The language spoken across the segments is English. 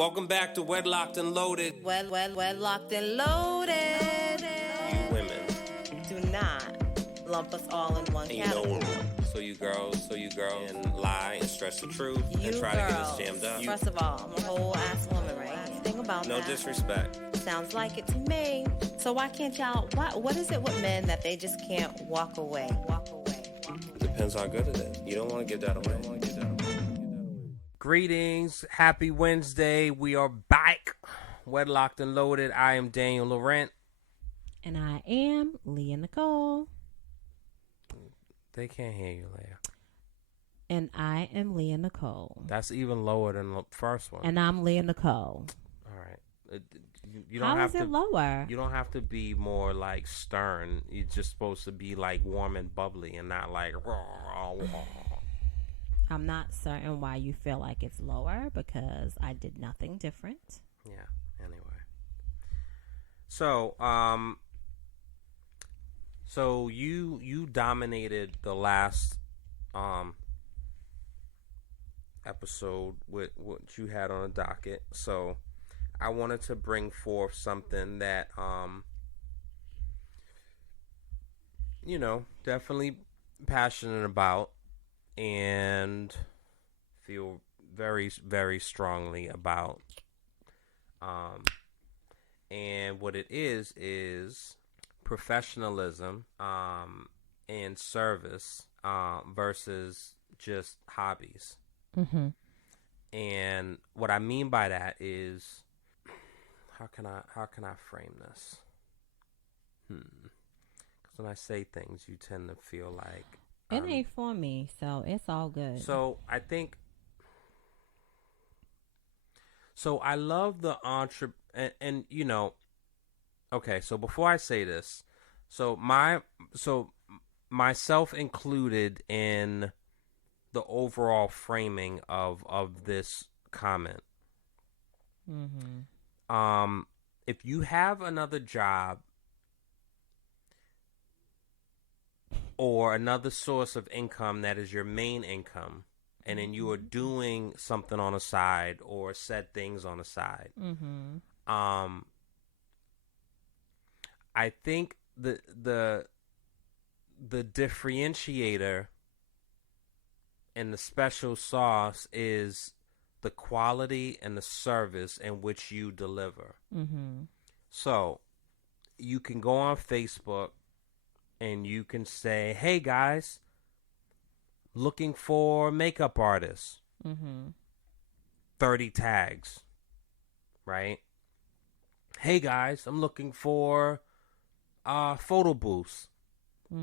Welcome back to Wedlocked and Loaded. Wedlocked and loaded. You women. Do not lump us all in one category. So you girls, and lie and stretch the truth and try girls, to get us jammed up. First of all, I'm a whole ass woman, right? Think about no that. No disrespect. Sounds like it to me. So why can't y'all? What is it with men that they just can't walk away? Depends how good it is. You don't want to give that away. Greetings, happy Wednesday. We are back, Wedlocked and Loaded. I am Daniel Laurent. And I am Leah Nicole. They can't hear you, Leah. And I am Leah Nicole. That's even lower than the first one. And I'm Leah Nicole. All right. You don't How have is it to, lower? You don't have to be more like stern. You're just supposed to be like warm and bubbly and not like raw. I'm not certain why you feel like it's lower because I did nothing different. Yeah. Anyway. So, so you dominated the last episode with what you had on the docket. So, I wanted to bring forth something that definitely passionate about and feel very, very strongly about. And what it is professionalism and service versus just hobbies. Mm-hmm. And what I mean by that is, how can I frame this? Because when I say things, you tend to feel like it ain't for me, so it's all good. So I think. So I love the and okay. So before I say this, so myself included in the overall framing of this comment. Mm-hmm. If you have another job or another source of income that is your main income, and then you are doing something on the side or said things on the side, I think the differentiator and the special sauce is the quality and the service in which you deliver. Mm-hmm. So you can go on Facebook and you can say, hey guys, looking for makeup artists. 30 tags, right? Hey guys, I'm looking for photo booths.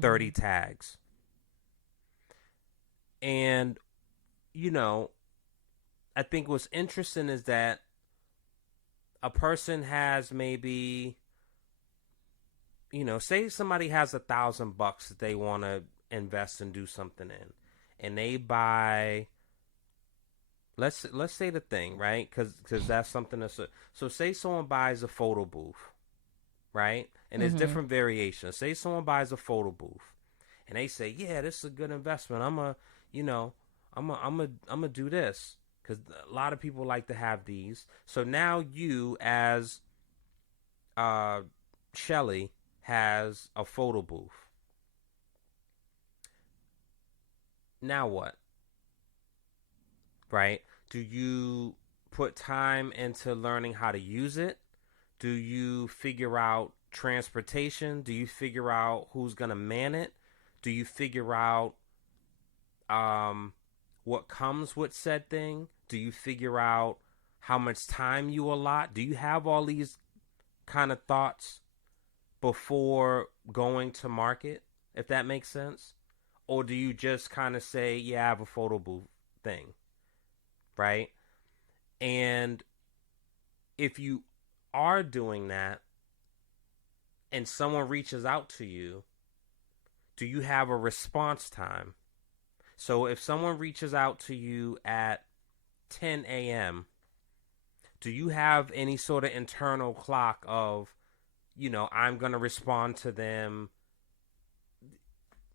30 tags. And, I think what's interesting is that a person has maybe, say somebody has $1,000 that they want to invest and do something in, and they buy, let's say the thing, right? Because that's something that's so say someone buys a photo booth, right? And there's different variations. Say someone buys a photo booth, and they say, yeah, this is a good investment. I'm gonna do this. Because a lot of people like to have these. So now you, as Shelly, has a photo booth. Now what? Right? Do you put time into learning how to use it? Do you figure out transportation? Do you figure out who's going to man it? Do you figure out what comes with said thing? Do you figure out how much time you allot? Do you have all these kind of thoughts before going to market, if that makes sense? Or do you just kind of say, yeah, I have a photo booth thing, right? And if you are doing that and someone reaches out to you, do you have a response time? So if someone reaches out to you at 10 a.m., do you have any sort of internal clock of, I'm going to respond to them,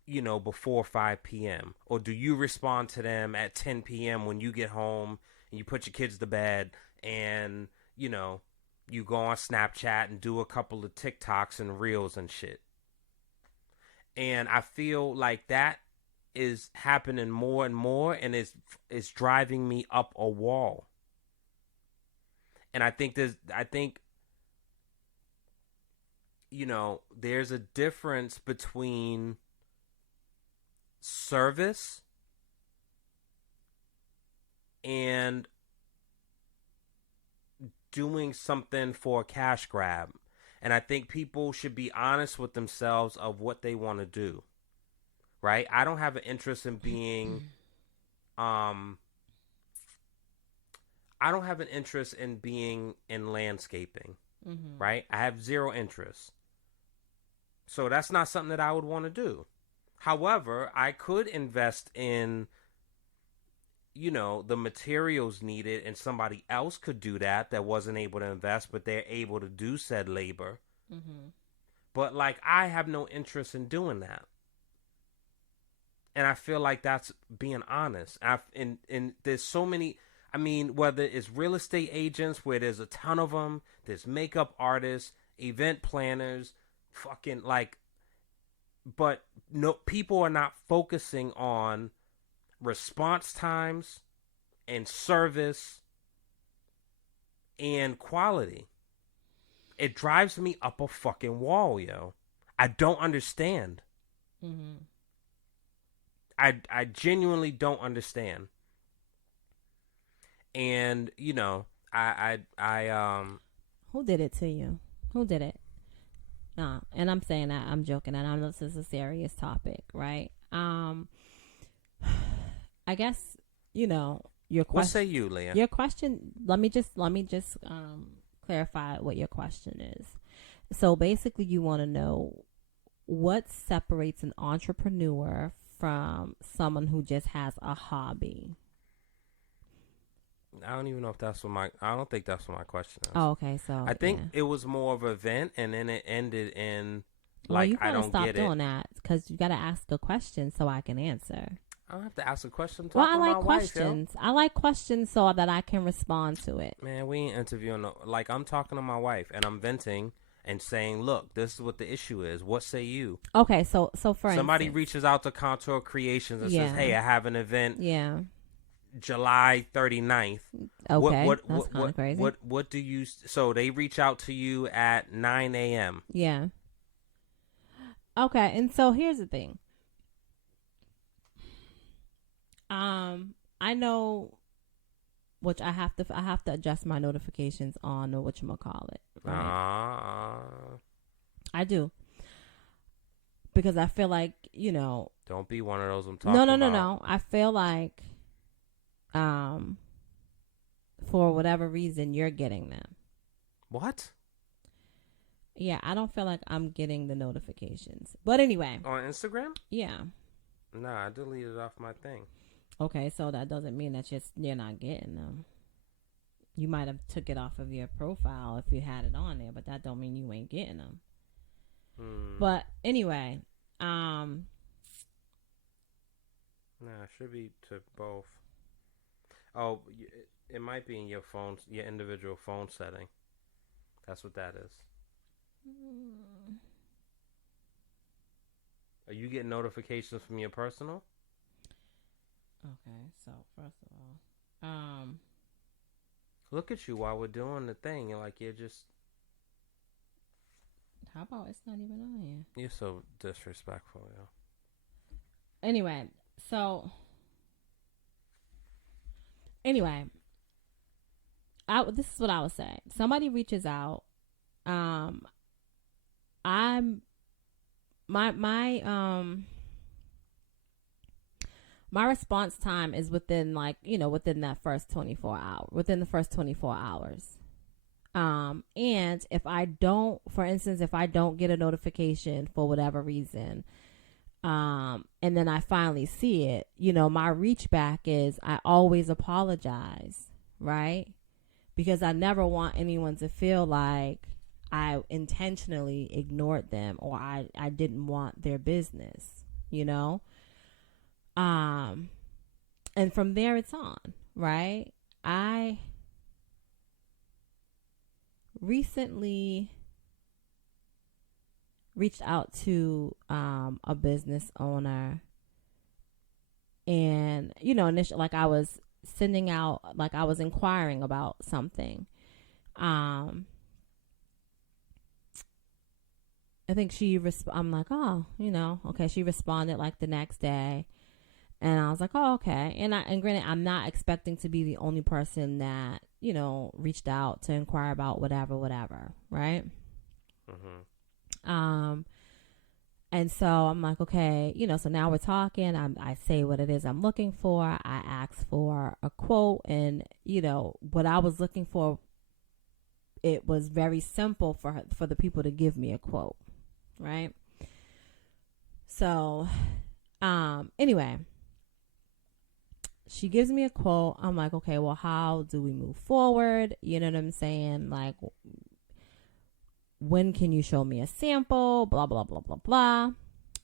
before 5 p.m.? Or do you respond to them at 10 p.m. when you get home and you put your kids to bed, and you know, you go on Snapchat and do a couple of TikToks and reels and shit. And I feel like that is happening more and more, and it's driving me up a wall. And I think you know, there's a difference between service and doing something for a cash grab. And I think people should be honest with themselves of what they want to do. Right? I don't have an interest in being I don't have an interest in being in landscaping. Mm-hmm. Right? I have zero interest. So that's not something that I would want to do. However, I could invest in, you know, the materials needed, and somebody else could do that wasn't able to invest, but they're able to do said labor. Mm-hmm. But, like, I have no interest in doing that. And I feel like that's being honest. And there's so many, I mean, whether it's real estate agents, where there's a ton of them, there's makeup artists, event planners, fucking, like, but no, people are not focusing on response times and service and quality. It drives me up a fucking wall, yo. I don't understand. Mm-hmm. I genuinely don't understand. And, you know, I Who did it to you? Who did it? Nah, and I'm saying that, I'm joking, and I know this is a serious topic, right? I guess, you know, your question. What say you, Leah? Your question. Let me just clarify what your question is. So basically, you want to know what separates an entrepreneur from someone who just has a hobby. I don't even know if that's what I don't think that's what my question is. Oh, okay. So I think it was more of an event, and then it ended in, like, you I gotta don't stop get doing it. that, because you gotta ask a question so I can answer. I don't have to ask a question. Well, I like my questions. Wife, I like questions so that I can respond to it. man, we ain't interviewing. Like, I'm talking to my wife, and I'm venting and saying, "Look, this is what the issue is. What say you?" Okay, so for somebody instance, reaches out to Contour Creations and Yeah. says, "Hey, I have an event, yeah, July 39th." okay, What that's kind of crazy. What do you? So they reach out to you at 9 a.m. Yeah. Okay, and so here's the thing. I know, which I have to adjust my notifications on whatchamacallit, right? I do. Because I feel like, you know, Don't be one of those I'm talking about. No. I feel like for whatever reason you're getting them. What? Yeah, I don't feel like I'm getting the notifications. But anyway. On Instagram? Yeah. Nah, I deleted it off my thing. Okay, so that doesn't mean that you're not getting them. You might have took it off of your profile if you had it on there, but that don't mean you ain't getting them. But anyway, nah, it should be to both. Oh, it might be in your phone, your individual phone setting. That's what that is. Are you getting notifications from your personal? Okay, so first of all, look at you while we're doing the thing. You're like, you're just. How about it's not even on here? You're so disrespectful, yo. Anyway, this is what I would say. Somebody reaches out. My response time is within within the first 24 hours. And if I don't, for instance, if I don't get a notification for whatever reason, and then I finally see it, my reach back is I always apologize, right? Because I never want anyone to feel like I intentionally ignored them or I didn't want their business, And from there it's on, right? I recently reached out to a business owner, and initially, like, I was sending out, like, I was inquiring about something. I think I'm like, oh, okay. She responded like the next day, and I was like, oh, okay. And granted, I'm not expecting to be the only person that reached out to inquire about whatever, right? And so I'm like, okay, so now we're talking. I say what it is I'm looking for. I ask for a quote, and what I was looking for, it was very simple for the people to give me a quote, right? So, anyway, she gives me a quote. I'm like, okay, well, how do we move forward? You know what I'm saying? Like, when can you show me a sample? Blah, blah, blah, blah, blah.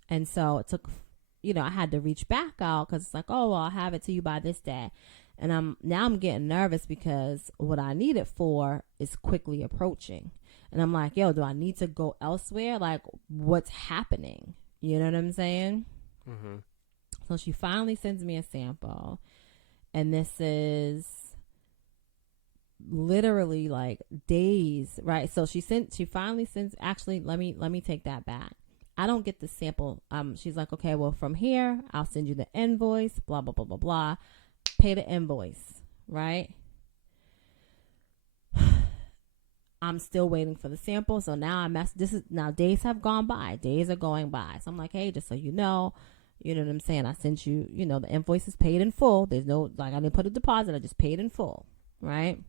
And so it took, I had to reach back out because it's like, oh, well, I'll have it to you by this day. And I'm getting nervous because what I need it for is quickly approaching. And I'm like, yo, do I need to go elsewhere? Like, what's happening? You know what I'm saying? So she finally sends me a sample. And this is literally like days, right? So she finally sends, actually, let me take that back. I don't get the sample. She's like, okay, well, from here, I'll send you the invoice, blah, blah, blah, blah, blah. Pay the invoice, right? I'm still waiting for the sample. So now now days have gone by. Days are going by. So I'm like, hey, just so you know what I'm saying? I sent you, the invoice is paid in full. There's no, like, I didn't put a deposit. I just paid in full, right?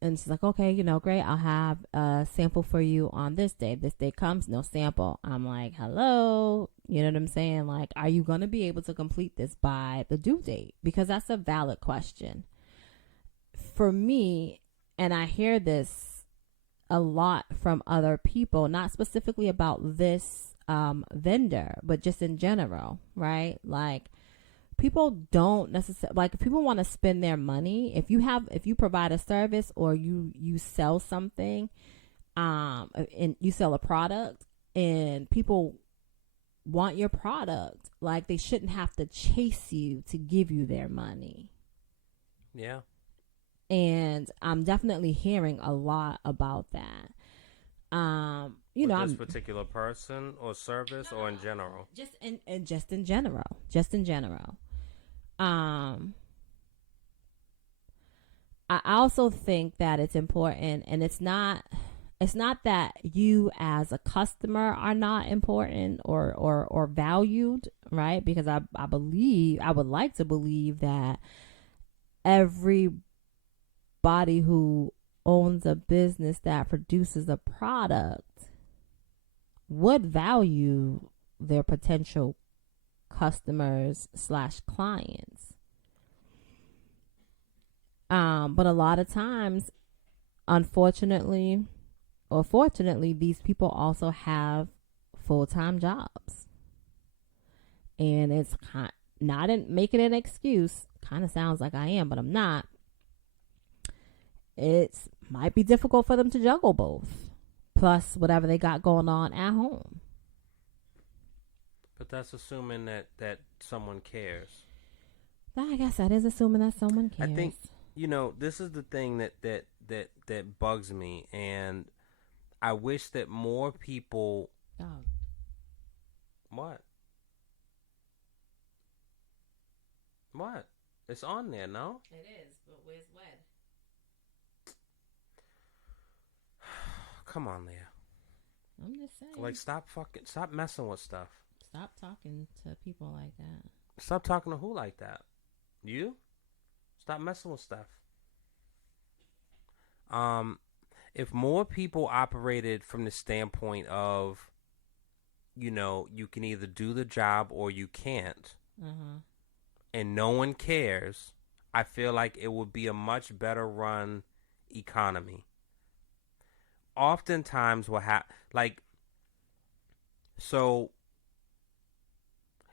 And she's like, okay, great. I'll have a sample for you on this day. This day comes, no sample. I'm like, hello. You know what I'm saying? Like, are you going to be able to complete this by the due date? Because that's a valid question. For me, and I hear this a lot from other people, not specifically about this vendor, but just in general, right? Like, people don't necessarily, like, if people want to spend their money, if you provide a service or you sell something, and you sell a product and people want your product, like, they shouldn't have to chase you to give you their money. Yeah. And I'm definitely hearing a lot about that. With this particular person or service, or in general? Just in general. I also think that it's important, and it's not that you as a customer are not important or valued, right? Because I would like to believe that everybody who owns a business that produces a product would value their potential customers / clients. But a lot of times, unfortunately or fortunately, these people also have full-time jobs. And it's not making an excuse. Kind of sounds like I am, but I'm not. It might be difficult for them to juggle both, plus whatever they got going on at home. But that's assuming that someone cares. I guess that is assuming that someone cares. I think, this is the thing that bugs me, and I wish that more people... Oh. What? What? It's on there, no? It is, but where's Wed? Come on, Leah. I'm just saying. Like, stop messing with stuff. Stop talking to people like that. Stop talking to who like that? You? Stop messing with stuff. If more people operated from the standpoint of, you can either do the job or you can't, and no one cares, I feel like it would be a much better run economy. Oftentimes what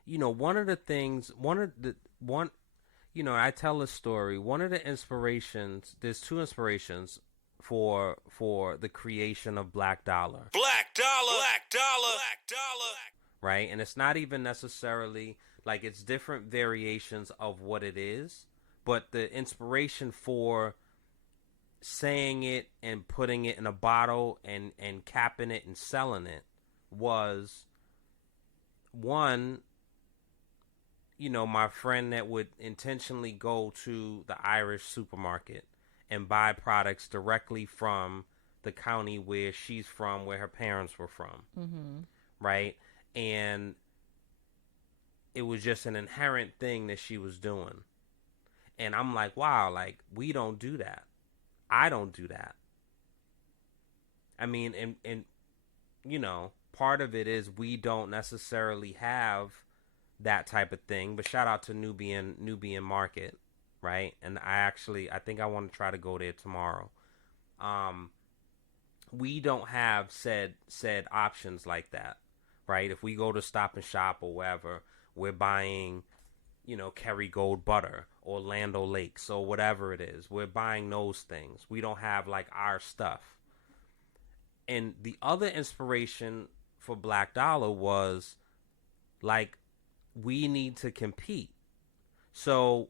one of the things, I tell a story. One of the inspirations, there's two inspirations for the creation of Black Dollar. Black Dollar, Black Dollar, Black Dollar. Right? And it's not even necessarily like it's different variations of what it is, but the inspiration for saying it and putting it in a bottle and capping it and selling it was one, my friend that would intentionally go to the Irish supermarket and buy products directly from the county where she's from, where her parents were from. Mm-hmm. Right? And it was just an inherent thing that she was doing. And I'm like, wow, like, we don't do that. I don't do that. I mean, and part of it is we don't necessarily have that type of thing. But shout out to Nubian Market, right? And I think I want to try to go there tomorrow. We don't have said options like that, right? If we go to Stop and Shop or wherever, we're buying, Kerrygold butter or Land O'Lakes or whatever it is. We're buying those things. We don't have like our stuff. And the other inspiration for Black Dollar was like, we need to compete. So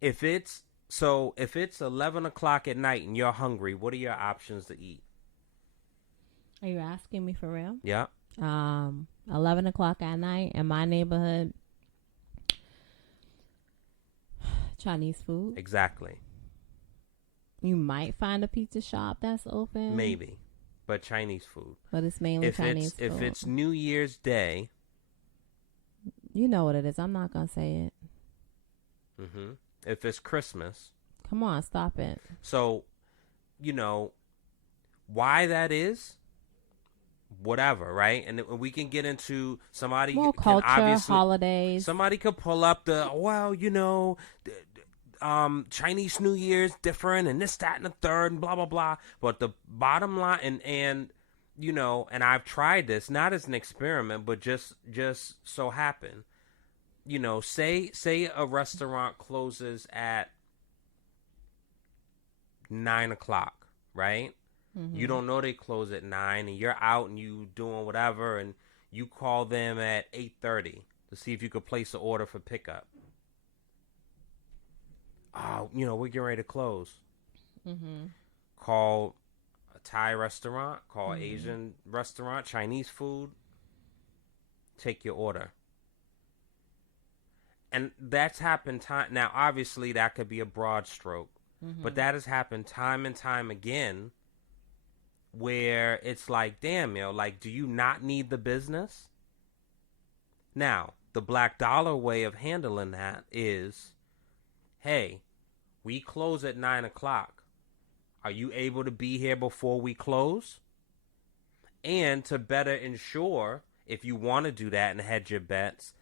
if it's 11 o'clock at night and you're hungry, what are your options to eat? Are you asking me for real? Yeah. 11 o'clock at night in my neighborhood. Chinese food. Exactly. You might find a pizza shop that's open. Maybe. But Chinese food. But it's mainly Chinese food. If it's New Year's Day. You know what it is. I'm not going to say it. Mm-hmm. If it's Christmas. Come on, stop it. So, why that is, whatever, right? And we can get into somebody. More can culture, obviously, holidays. Somebody could pull up Chinese New Year's different and this, that, and the third and blah, blah, blah. But the bottom line, and I've tried this, not as an experiment, but just so happen, say a restaurant closes at 9 o'clock, right? Mm-hmm. You don't know they close at 9 and you're out and you doing whatever and you call them at 8:30 to see if you could place an order for pickup. Oh, we're getting ready to close. Mm-hmm. Call a Thai restaurant, call an Asian restaurant, Chinese food. Take your order. And that's happened time. Now, obviously, that could be a broad stroke. Mm-hmm. But that has happened time and time again where it's like, damn, do you not need the business? Now, the Black Dollar way of handling that is, hey, we close at 9 o'clock. Are you able to be here before we close? And to better ensure, if you want to do that and hedge your bets,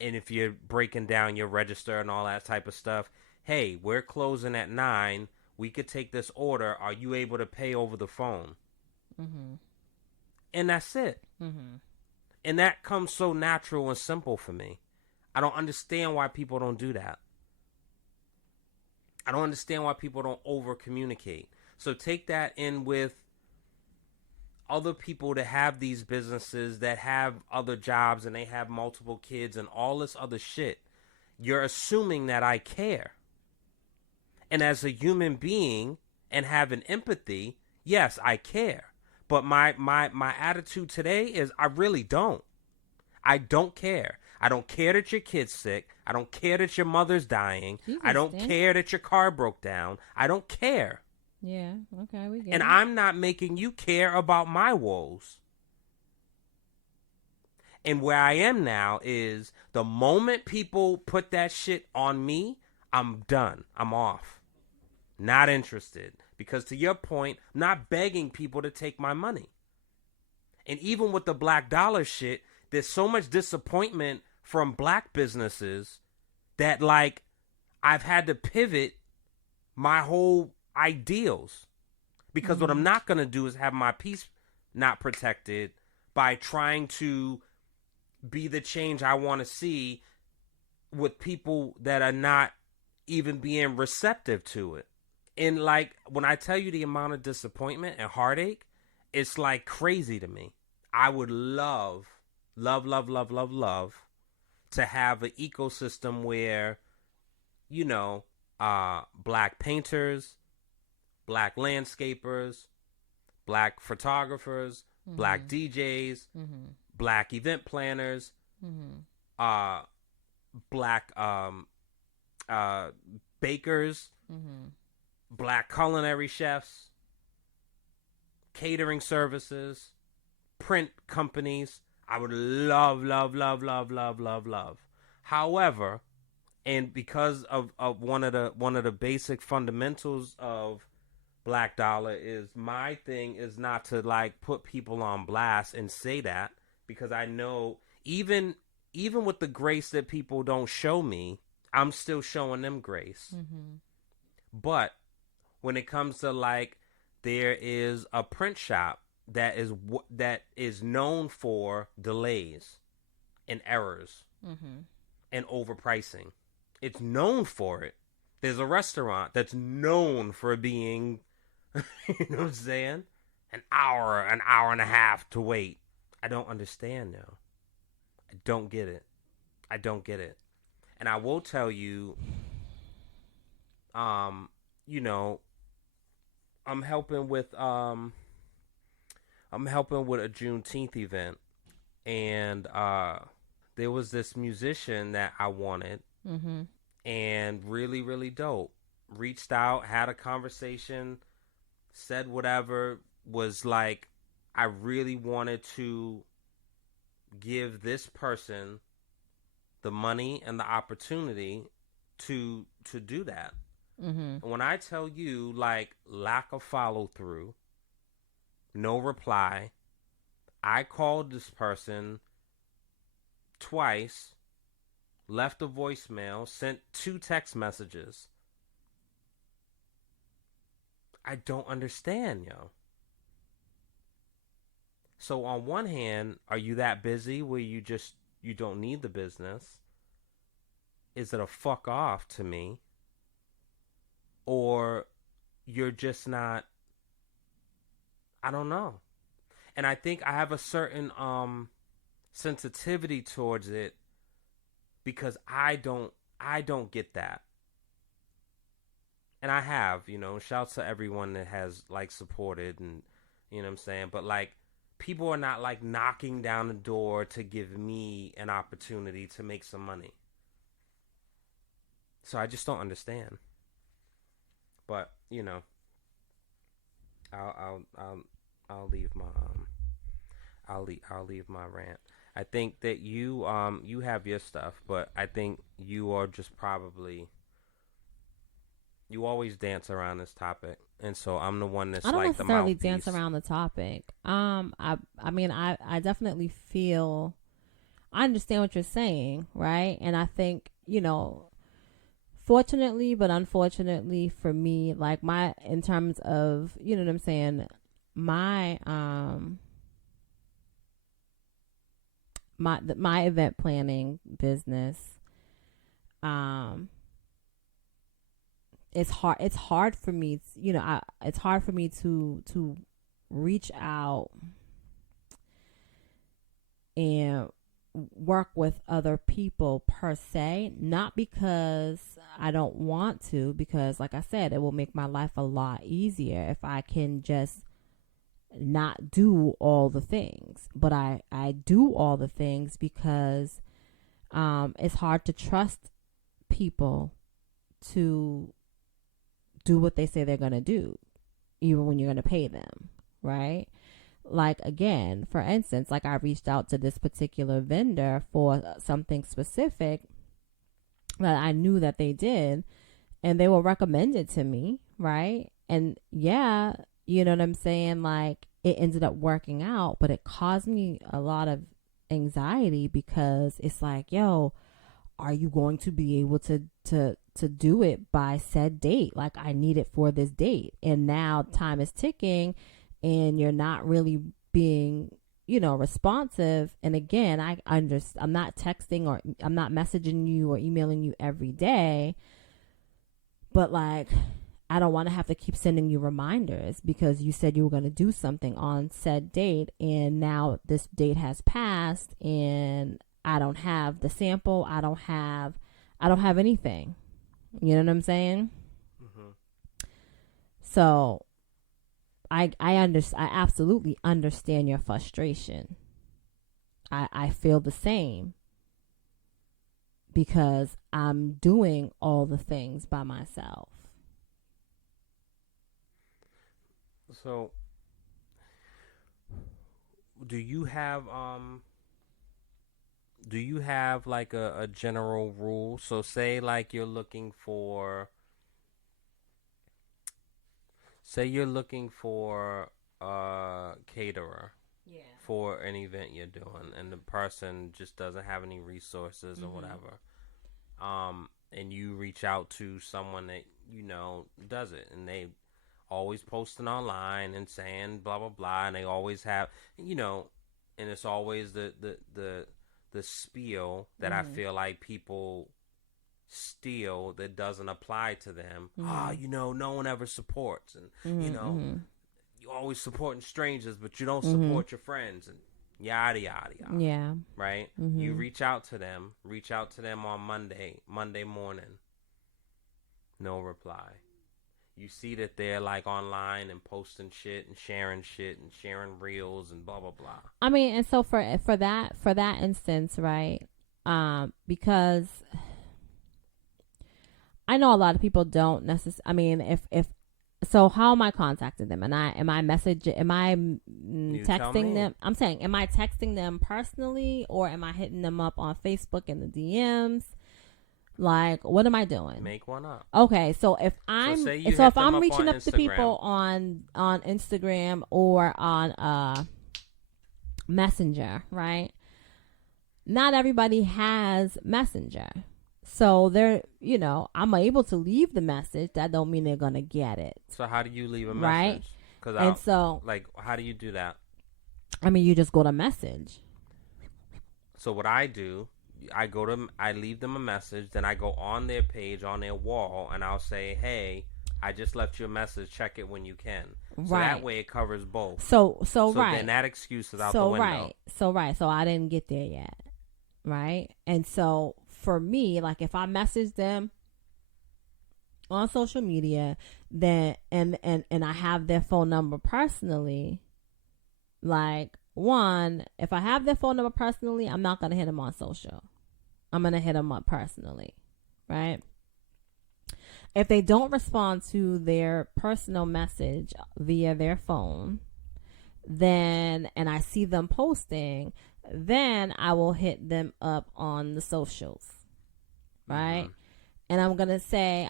and if you're breaking down your register and all that type of stuff, hey, we're closing at 9. We could take this order. Are you able to pay over the phone? Mm-hmm. And that's it. Mm-hmm. And that comes so natural and simple for me. I don't understand why people don't do that. I don't understand why people don't over communicate. So take that in with other people that have these businesses, that have other jobs and they have multiple kids and all this other shit. You're assuming that I care. And as a human being and having empathy, yes, I care. But my attitude today is I really don't. I don't care. I don't care that your kid's sick. I don't care that your mother's dying. I don't care that your car broke down. I don't care. Yeah, okay, we get it. And I'm not making you care about my woes. And where I am now is the moment people put that shit on me, I'm done. I'm off. Not interested. Because to your point, I'm not begging people to take my money. And even with the Black Dollar shit, there's so much disappointment from black businesses that, like, I've had to pivot my whole ideals. Because what I'm not going to do is have my peace not protected by trying to be the change I want to see with people that are not even being receptive to it. And like when I tell you the amount of disappointment and heartache, it's like crazy to me. I would love to have an ecosystem where, you know, black painters, black landscapers, black photographers, black DJs, black event planners, black bakers, black culinary chefs, catering services, print companies. I would love. However, and because of one of the basic fundamentals of Black Dollar is my thing is not to like put people on blast and say that, because I know even with the grace that people don't show me, I'm still showing them grace. But when it comes to like, there is a print shop that is known for delays and errors and overpricing. It's known for it. There's a restaurant that's known for being, you know what I'm saying, an hour and a half to wait. I don't understand now. I don't get it. And I will tell you, you know, I'm helping with a Juneteenth event, and there was this musician that I wanted, and really dope. Reached out, had a conversation, said whatever, was like, I really wanted to give this person the money and the opportunity to do that. And when I tell you, like, lack of follow through, no reply, I called this person twice, left a voicemail, sent 2 text messages. I don't understand, yo. So on one hand, are you that busy where you don't need the business? Is it a fuck off to me? Or you're just not, I don't know. And I think I have a certain sensitivity towards it because I don't get that. And I have, you know, shouts to everyone that has like supported, and you know what I'm saying? But like, people are not like knocking down the door to give me an opportunity to make some money. So I just don't understand. But you know, I'll leave my I'll leave my rant. I think that you have your stuff, but I think you are just probably, you always dance around this topic, and so I'm the one that's I don't like the necessarily mouthpiece. dance around the topic. I mean, I definitely feel, I understand what you're saying, right? And I think, you know, fortunately, but unfortunately for me, like in terms of, you know what I'm saying, my event planning business, it's hard for me, you know, it's hard for me to reach out and work with other people per se, not because I don't want to, because like I said, it will make my life a lot easier if I can just not do all the things. But I do all the things because it's hard to trust people to do what they say they're going to do, even when you're going to pay them, right? Like, again, for instance, like I reached out to this particular vendor for something specific that I knew that they did, and they were recommended to me, right? And yeah, you know what I'm saying? Like, it ended up working out, but it caused me a lot of anxiety because it's like, yo, are you going to be able to do it by said date? Like, I need it for this date. And now time is ticking and you're not really being responsive. And again, I'm not texting or I'm not messaging you or emailing you every day, but like, I don't want to have to keep sending you reminders because you said you were going to do something on said date, and now this date has passed and I don't have the sample. I don't have anything. You know what I'm saying? Mm-hmm. So I absolutely understand your frustration. I feel the same because I'm doing all the things by myself. So, do you have like a general rule? So say like you're looking for a caterer. Yeah. For an event you're doing, and the person just doesn't have any resources or Mm-hmm. whatever. And you reach out to someone that does it, and they always posting online and saying blah blah blah, and they always have and it's always the spiel that Mm-hmm. I feel like people steal that doesn't apply to them. Mm-hmm. No one ever supports, and Mm-hmm. you always supporting strangers, but you don't Mm-hmm. support your friends, and yada yada yada. Yeah. Right? Mm-hmm. You reach out to them on Monday morning. No reply. You see that they're like online and posting shit and sharing reels and blah blah blah. I mean, and so for that instance, right? Because I know a lot of people don't necessarily. I mean, if so, how am I contacting them? Am I texting them? I'm saying, am I texting them personally, or am I hitting them up on Facebook in the DMs? Like, what am I doing? Make one up. Okay, so if I'm if I'm reaching up to people on Instagram or on Messenger, right? Not everybody has Messenger. So they're, I'm able to leave the message. That don't mean they're going to get it. So how do you leave a right? message? And so, like, how do you do that? I mean, you just go to message. So what I do, I leave them a message, then I go on their page, on their wall, and I'll say, hey, I just left you a message. Check it when you can. So right. that way it covers both. So right. Then that excuse is out the window. Right. So I didn't get there yet. Right. And so for me, like if I message them on social media, then and I have their phone number personally, like one, if I have their phone number personally, I'm not going to hit them on social. I'm going to hit them up personally. Right. If they don't respond to their personal message via their phone, then, and I see them posting, then I will hit them up on the socials, right? Mm-hmm. And I'm going to tag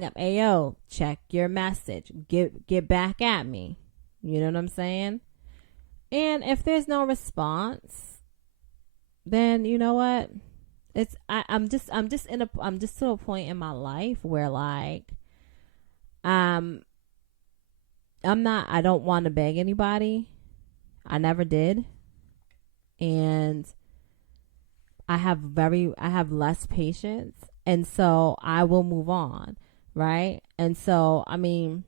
them, Ayo, check your message, get back at me. You know what I'm saying? And if there's no response, then you know what? I'm just to a point in my life where like, I don't want to beg anybody. I never did. And I have less patience. And so I will move on. Right. And so, I mean,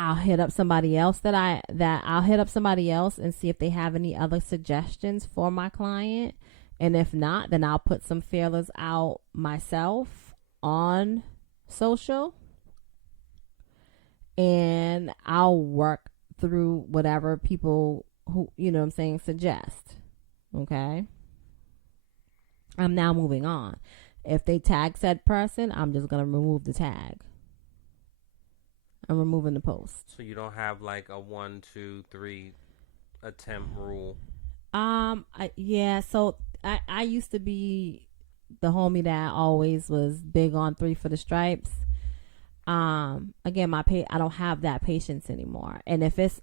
I'll hit up somebody else I'll hit up somebody else and see if they have any other suggestions for my client. And if not, then I'll put some feelers out myself on social. And I'll work through whatever people who, suggest. Okay. I'm now moving on. If they tag said person, I'm just going to remove the tag. I'm removing the post. So you don't have like a 1, 2, 3 attempt rule? Yeah. So I used to be the homie that always was big on 3 for the stripes. Again, I don't have that patience anymore. And if it's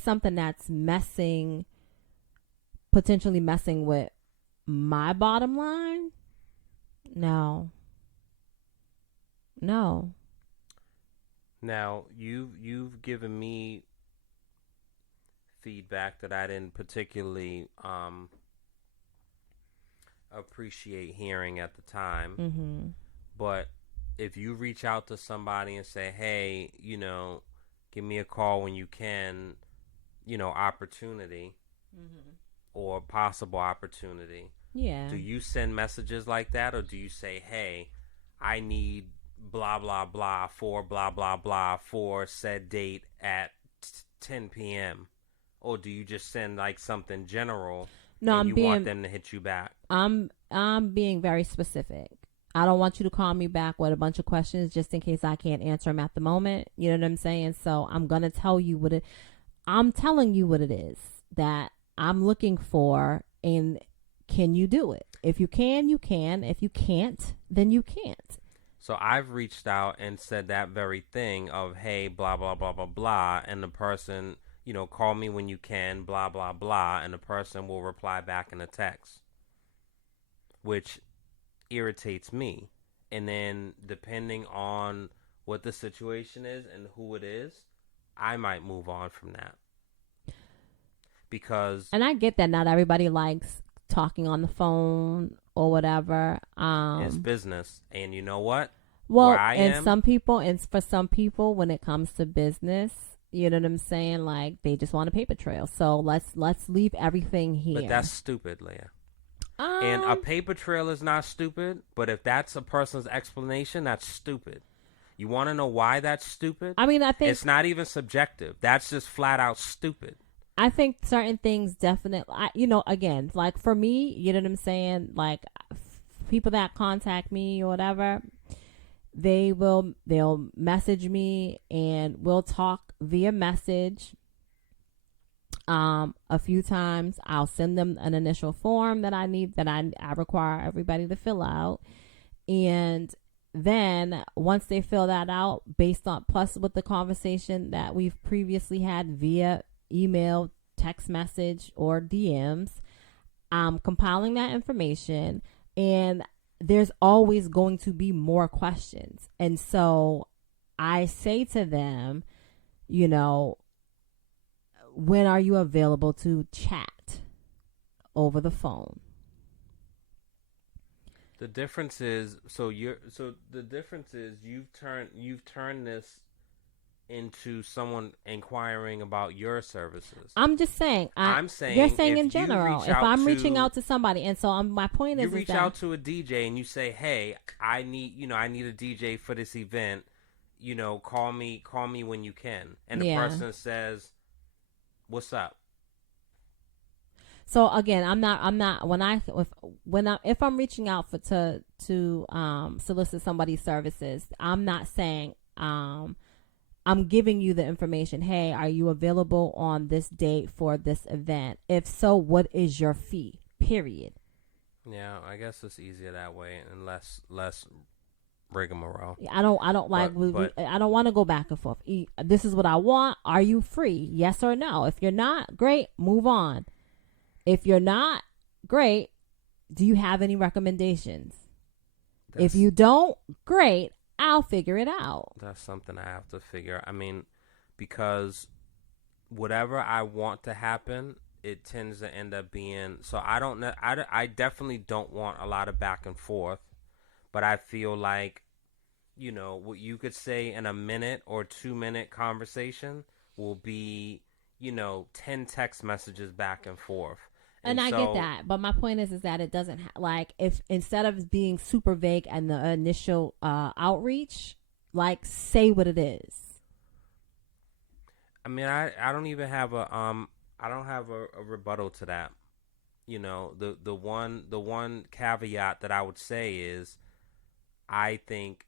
something that's potentially messing with my bottom line, no. Now, you've given me feedback that I didn't particularly appreciate hearing at the time. Mm-hmm. But if you reach out to somebody and say, hey, give me a call when you can, opportunity or possible opportunity. Yeah. Do you send messages like that, or do you say, hey, I need blah, blah, blah for blah, blah, blah for said date at 10 p.m.? Or do you just send like something general and you want them to hit you back? I'm being very specific. I don't want you to call me back with a bunch of questions just in case I can't answer them at the moment. You know what I'm saying? So I'm going to tell you I'm telling you what it is that I'm looking for, and can you do it? If you can, you can. If you can't, then you can't. So I've reached out and said that very thing of, hey, blah, blah, blah, blah, blah. And the person, call me when you can, blah, blah, blah. And the person will reply back in a text, which irritates me. And then depending on what the situation is and who it is, I might move on from that. And I get that not everybody likes talking on the phone or whatever. It's business. And you know what? Well, for some people, when it comes to business, you know what I'm saying? Like, they just want a paper trail. So let's leave everything here. But that's stupid, Leah. And a paper trail is not stupid, but if that's a person's explanation, that's stupid. You want to know why that's stupid? I mean, I think it's not even subjective. That's just flat out stupid. I think certain things definitely, again, like for me, you know what I'm saying? Like, people that contact me or whatever, they'll message me and we'll talk via message. A few times I'll send them an initial form that I require everybody to fill out. And then once they fill that out, based on plus with the conversation that we've previously had via email, text message, or DMs, I'm compiling that information, and there's always going to be more questions. And so I say to them, when are you available to chat over the phone? The difference is you've turned this into someone inquiring about your services. I'm just saying. I'm saying you're saying in general. If I'm reaching out to somebody, and so my point is, you reach out to a DJ and you say, "Hey, I need a DJ for this event. Call me when you can." And the person says, "What's up?" So again, if I'm reaching out to solicit somebody's services, I'm not saying I'm giving you the information. Hey, are you available on this date for this event? If so, what is your fee? Period. Yeah, I guess it's easier that way and less rigmarole. I don't like. I don't want to go back and forth. This is what I want. Are you free? Yes or no. If you're not, great. Move on. If you're not, great. Do you have any recommendations? If you don't, great. I'll figure it out. That's something I have to figure. I mean, because whatever I want to happen, it tends to end up being. So I definitely don't want a lot of back and forth, but I feel like, what you could say in a minute or 2-minute conversation will be, 10 text messages back and forth. And I get that, but my point is that it doesn't if instead of being super vague and the initial outreach, say what it is. I mean, I don't even have a rebuttal to that. The one caveat that I would say is, I think,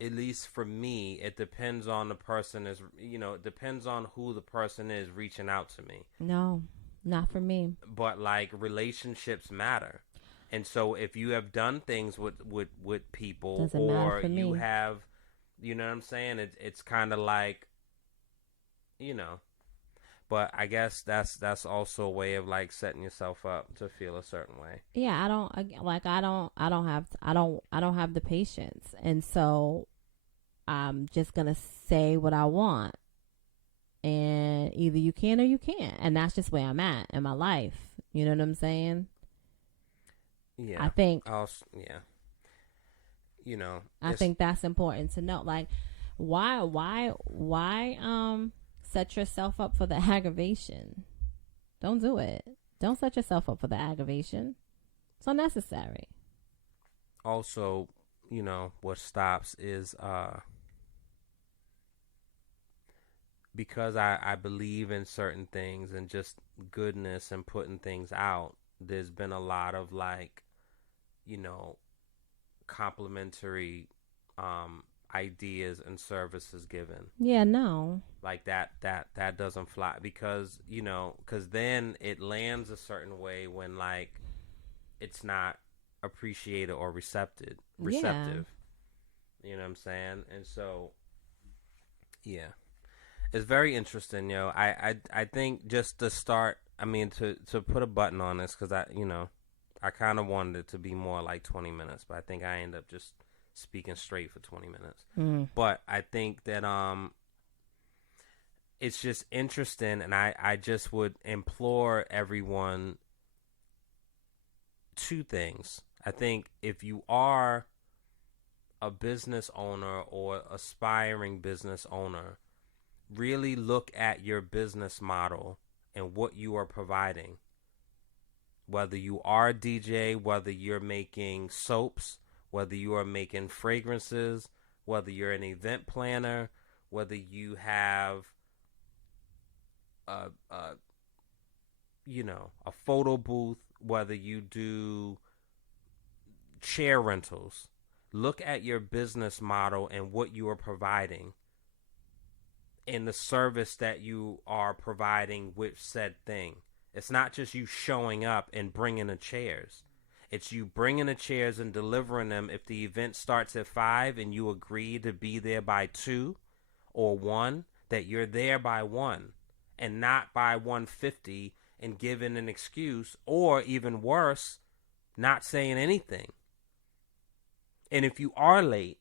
at least for me, it depends on the person it depends on who the person is reaching out to me. No. Not for me. But relationships matter. And so if you have done things with people, doesn't or you have, you know what I'm saying? It's kind of like, but I guess that's also a way of setting yourself up to feel a certain way. Yeah. I don't have the patience. And so I'm just going to say what I want. and either you can or you can't, and that's just where I'm at in my life. You know what I'm saying? Yeah. I think. Yeah. You know, I think that's important to know. Like, why set yourself up for the aggravation? Don't do it. Don't set yourself up for the aggravation. It's unnecessary. Also, you know, what stops is because I believe in certain things and just goodness and putting things out. There's been a lot of, like, you know, complimentary ideas and services given. Yeah, no. Like that doesn't fly, because, you know, because then it lands a certain way when, like, it's not appreciated or receptive. Yeah. You know what I'm saying? And so, yeah, it's very interesting, yo. I think just to start, I mean, to put a button on this, because I kind of wanted it to be more like 20 minutes, but I think I end up just speaking straight for 20 minutes. But I think that it's just interesting, and I just would implore everyone two things. I think if you are a business owner or aspiring business owner, really look at your business model and what you are providing. Whether you are a DJ, whether you're making soaps, whether you are making fragrances, whether you're an event planner, whether you have a photo booth, whether you do chair rentals. Look at your business model and what you are providing and the service that you are providing with said thing. It's not just you showing up and bringing the chairs. It's you bringing the chairs and delivering them. If the event starts at 5 and you agree to be there by 2 or 1, that you're there by 1 and not by 1:50 and giving an excuse, or even worse, not saying anything. And if you are late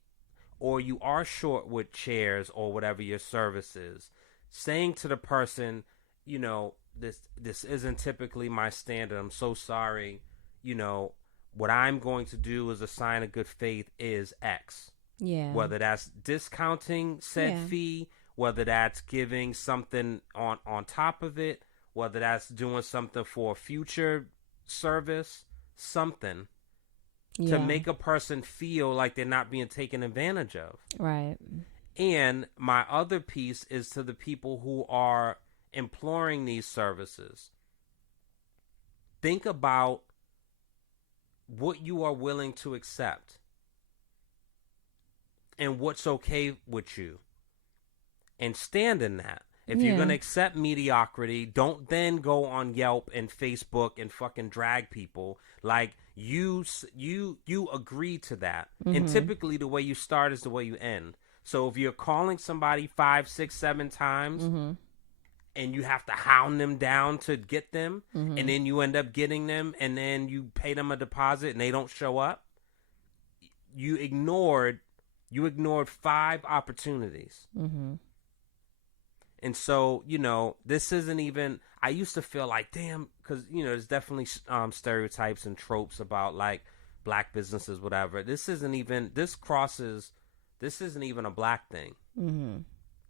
or you are short with chairs or whatever your service is, saying to the person, you know, this isn't typically my standard. I'm so sorry. You know, what I'm going to do as a sign of good faith is X. Yeah. Whether that's discounting said fee, whether that's giving something on top of it, whether that's doing something for a future service, something to make a person feel like they're not being taken advantage of. Right. And my other piece is to the people who are imploring these services. Think about what you are willing to accept and what's okay with you, and stand in that. If you're going to accept mediocrity, don't then go on Yelp and Facebook and fucking drag people. Like, you agree to that. And typically the way you start is the way you end. So if you're calling somebody 5, 6, 7 times and you have to hound them down to get them, and then you end up getting them, and then you pay them a deposit and they don't show up, you ignored 5 opportunities. And so, you know, this isn't even, I used to feel like, damn, because, you know, there's definitely stereotypes and tropes about, like, black businesses, whatever. This isn't even a black thing.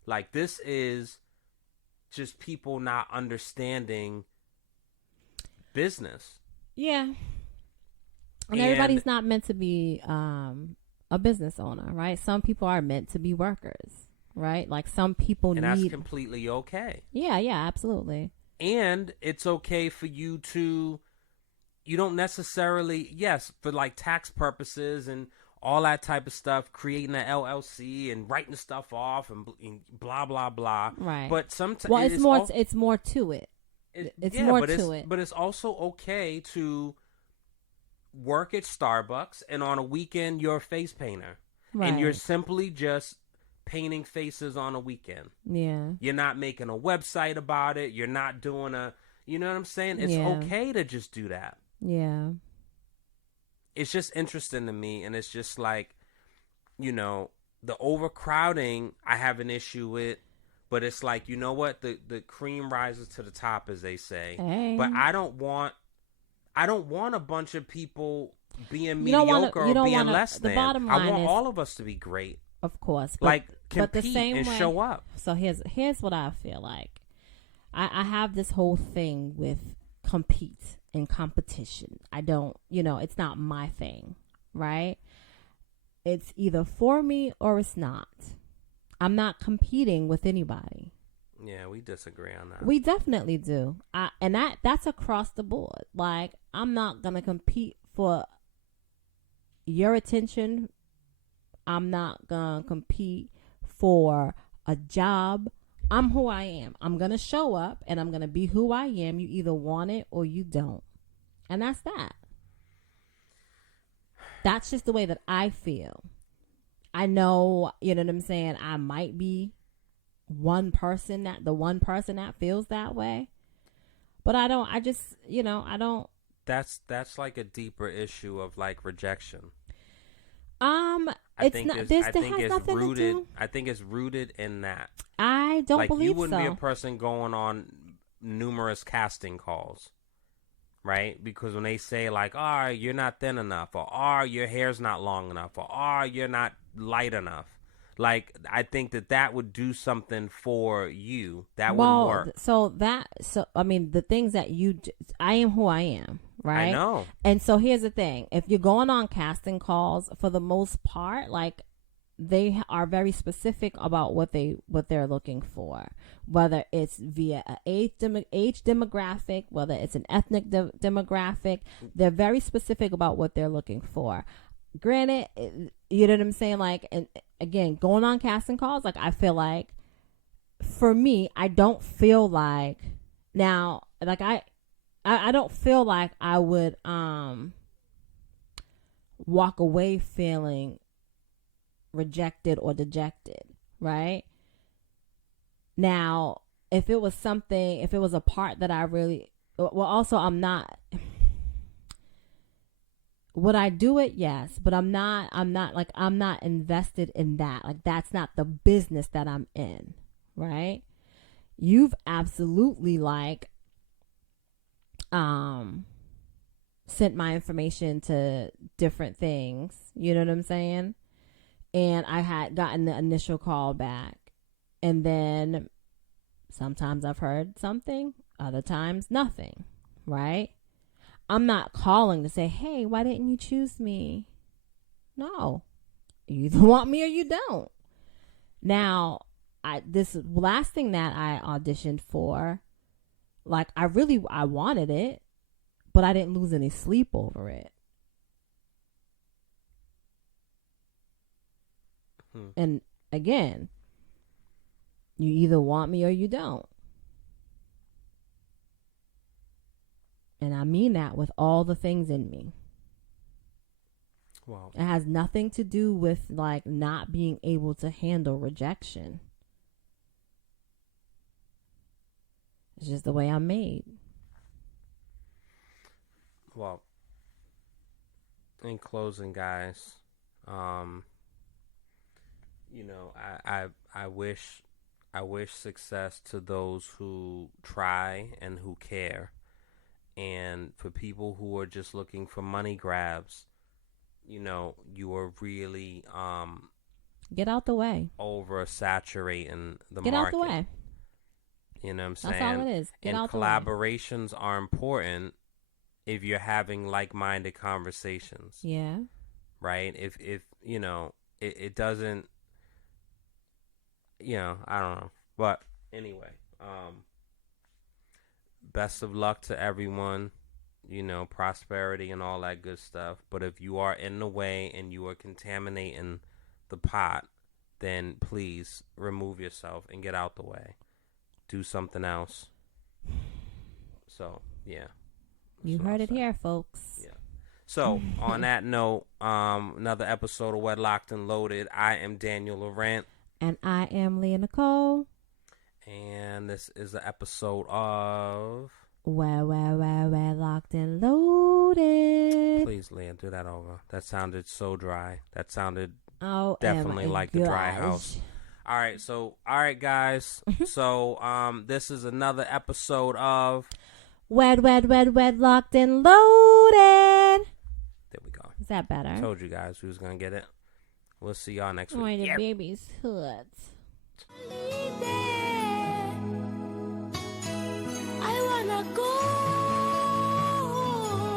Like, this is just people not understanding business. Yeah. And everybody's not meant to be a business owner, right? Some people are meant to be workers. Right? Like, some people and that's completely okay. Yeah, absolutely. And it's okay for you to, you don't necessarily, yes, for like tax purposes and all that type of stuff, creating an LLC and writing stuff off and blah, blah, blah. Right. But sometimes, well, it's more to it. It's more to it. But it's also okay to work at Starbucks and on a weekend you're a face painter. Right. And you're simply just painting faces on a weekend. Yeah. You're not making a website about it. You're not doing you know what I'm saying? It's okay to just do that. Yeah. It's just interesting to me, and it's just like, you know, the overcrowding I have an issue with But it's like, you know what? The cream rises to the top, as they say. Hey. But I don't want a bunch of people being You don't wanna- mediocre you or don't being wanna- less the than. bottom I line want is- all of us to be great. Of course. Like, but the compete same and way, show up. So here's what I feel like. I have this whole thing with compete and competition. I don't, it's not my thing, right? It's either for me or it's not. I'm not competing with anybody. Yeah, we disagree on that. We definitely do. And that's across the board. Like, I'm not going to compete for your attention. I'm not going to compete for a job. I'm who I am. I'm going to show up and I'm going to be who I am. You either want it or you don't. And that's that. That's just the way that I feel. I know, you know what I'm saying? I might be the one person that feels that way. But I don't. That's like a deeper issue of like rejection. It's not. This has nothing rooted. to do. I think it's rooted in that. I don't like, believe you wouldn't so. be a person going on numerous casting calls, right? Because when they say like, "Oh, you're not thin enough," or "Oh, your hair's not long enough," or "Oh, you're not light enough," like, I think that would do something for you. That wouldn't work. So I mean, the things that I am who I am, right? I know. And so here's the thing: if you're going on casting calls, for the most part, like, they are very specific about what they're looking for, whether it's via an age demographic, whether it's an ethnic demographic. They're very specific about what they're looking for. Granted, you know what I'm saying? Like, and again, going on casting calls, like, I feel like, for me, I don't feel like now, like, I don't feel like I would walk away feeling rejected or dejected, right? Now, if it was a part that I really, well, also, I'm not. Would I do it? Yes, but I'm not invested in that. Like, that's not the business that I'm in, right? You've absolutely, like, sent my information to different things. You know what I'm saying? And I had gotten the initial call back. And then sometimes I've heard something, other times nothing, right? I'm not calling to say, hey, why didn't you choose me? No. You either want me or you don't. Now, this last thing that I auditioned for, like, I wanted it, but I didn't lose any sleep over it. And again, you either want me or you don't. And I mean that with all the things in me. Wow. It has nothing to do with, like, not being able to handle rejection. It's just the way I'm made. Well, in closing, guys, I wish success to those who try and who care. And for people who are just looking for money grabs, you are really get out the way. Oversaturating the get market. Out the way. You know what I'm saying? That's all it is. Get out the way. Collaborations are important if you're having like-minded conversations. Yeah. Right? If it doesn't, I don't know. But anyway, best of luck to everyone, prosperity and all that good stuff. But if you are in the way and you are contaminating the pot, then please remove yourself and get out the way. Do something else. So, yeah. You heard it here, folks. Yeah. So, on that note, another episode of Wedlocked and Loaded. I am Daniel Laurent. And I am Leah Nicole. And this is the episode of... Wedlocked and Loaded. Please, Leah, do that over. That sounded so dry. That sounded Oh, definitely like the dry house. All right, guys. So, this is another episode of Wed, locked and loaded. There we go. Is that better? Told you guys we was gonna get it. We'll see y'all next Oh, week. the baby's hood. I wanna go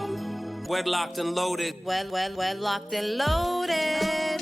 home. Wedlocked and loaded. Well, locked and loaded.